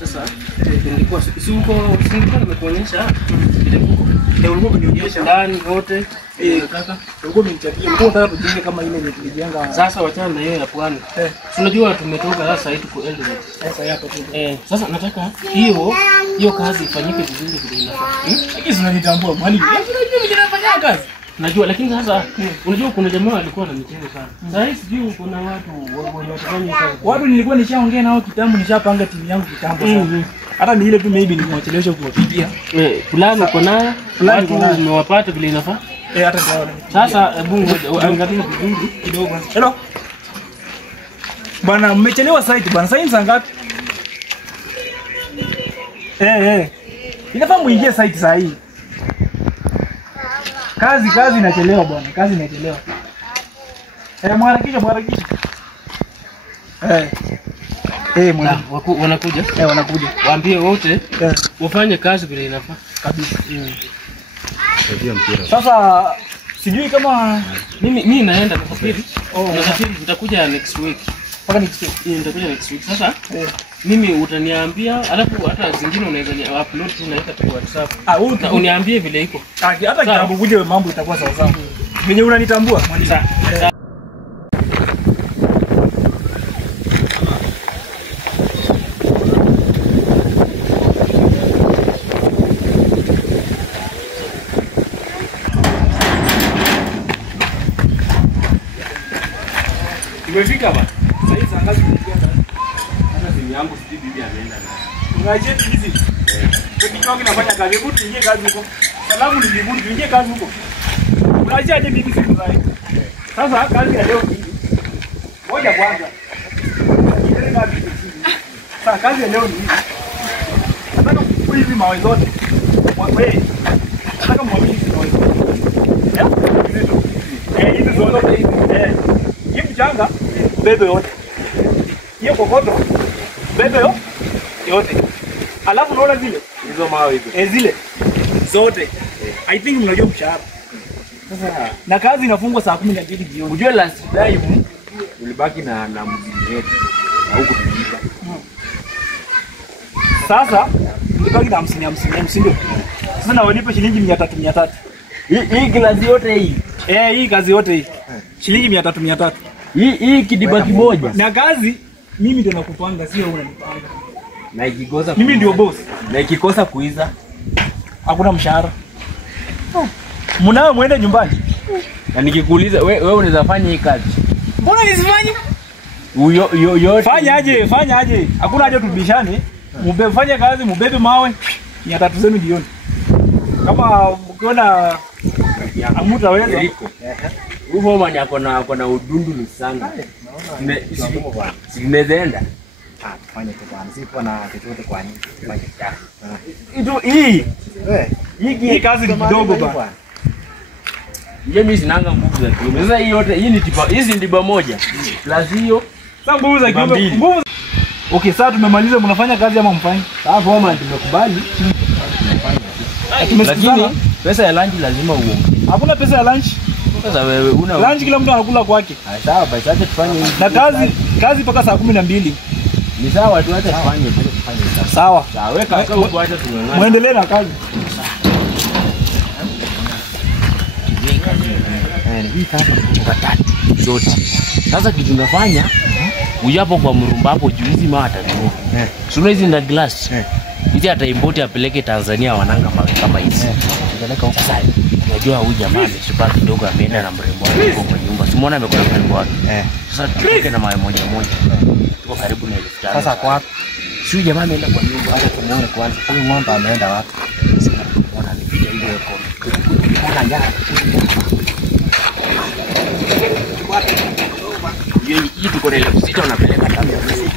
Sasa nilikuwa sikuwa nimekuonyesha ile buku. Ulikuwa umenionyesha ndani wote. Kaka, ulikuwa umenichatia. Ulikuwa unataka tujenge kama ile yenye tulijenga. Sasa wachana na hiyo ya pwani. Unajua tumetoka sasa hivi tuko Eldoret. Sasa hapo tu. Sasa nataka hiyo kazi ifanyike vizuri vile inafaa. Lakini unanitambua mwalimu. Unajua vile nafanya kazi. Najua lakini sasa unajua kuna jamaa alikuwa na michezo sana. Sasa sijui kuna watu wanafanya kazi. Watu nilikuwa nishaongea nao kitambo, nishapanga timu yangu kitambo sana. Hata ni ile tu maybe nimewachelewesha kuwapigia. Fulani uko nayo, watu umewapata vile inafaa. Hata ndio. Sasa hebu angalia vizuri kidogo. Hello. Bwana mmechelewa site bwana. Sasa ni ngapi? Inafaa muingie site saa hii. Kazi inachelewa bwana. Kazi inachelewa. Mharakisha. Mwana wanakuja. Wanakuja. Waambie wote wafanye kazi vile inafaa kabisa. Sasa sijui kama mimi naenda kusafiri. Nasafiri nitakuja next week. Mpaka next week. Nitakuja next week. Sasa mimi utaniambia, alafu hata zingine unaweza upload tu naweka tu WhatsApp. Uniambie vile iko. Hata kitabu kuja mambo itakuwa sawa sawa. Mwenye unanitambua mwalimu. Umefika bana? Sasa saa ngapi unaingia ndani? Hata simu yangu sijui bibi ameenda nayo. Unaaje hizi? Tukitoka nafanya kazi, hebu tuingie kazi huko. Salamu ni bibi, tuingie kazi huko. Unaaje aje bibi siku za hivi? Sasa kazi ya leo ni moja kwanza. Sasa kazi ya leo ni hivi. Nataka kuizi mawe zote. Wewe. Nataka mwamini hizi mawe zote. Hizi zote hizi. Hii mchanga bebe yote. Hiyo kokoto bebe yote. Alafu unaona zile hizo mawe hizo. Zile zote. I think mnajua mshahara. Sasa na kazi inafungwa saa 12 jioni. Unajua last time ulibaki na mzigo yetu au kutulipa. Sasa nilibaki na 50 ndio. Sasa na walipe shilingi 300. Hii glasi yote hii. Hii kazi yote hii. Shilingi 300. Hii kidiba kimoja. Na kazi mimi ndio nakupanga, sio wewe unanipanga. Na ikikosa mimi ndio boss. Na ikikosa kuiza hakuna mshahara. Mnao muende nyumbani. Na nikikuuliza wewe unaweza fanya hii kazi? Mbona nisifanye? Yote. Fanya aje. Hakuna haja tubishane. Mfanye kazi, mbebe mawe 300 zenu jioni. Kama ukiona hamtaweza. Huo mwana akona udundu sana. Simeenda. Fanya tu bwana. Sipo na chochote kwa nini. Hii kazi ni kidogo bwana. Mimi sinanga nguvu za kiume. Sasa hii yote hii ni tipa, hizi ndiba moja. Plus hiyo sasa nguvu za kiume. Okay, sasa tumemaliza, mnafanya kazi ama mfanye? Sasa foreman tumekubali. Lakini pesa ya lunch lazima uonge. Hakuna pesa ya lunch. Sasa wewe una lunch kila mtu anakula kwake. Sawa, basi acha tufanye hivi. Na kazi mpaka saa 12. Ni sawa tu, acha tufanye sawa. Sawa, weka huko acha tungangana. Muendelee na kazi. Hii kazi kwa tatu zote. Sasa kitu tunafanya ujapo kwa mrumba hapo juu hizi mata tu. Sura hizi na glass. Hizi hata import apeleke Tanzania wananga kama hizi. Nipeleka huko sasa. Unajua huyu jamaa ameshiba kidogo, ameenda na mrembo wake kwa nyumba. Simuona amekuwa na mrembo wake. Sasa tuke na mawe moja. Tuko karibu na 1500. Sasa kwa wapi? Sio jamaa ameenda kwa nyumba. Hata tumuone kwanza. Huyu ng'ombe ameenda wapi? Mbona alipiga ile kona. Mbona njaa? Hii tuko na ile kusita unapeleka Tanzania.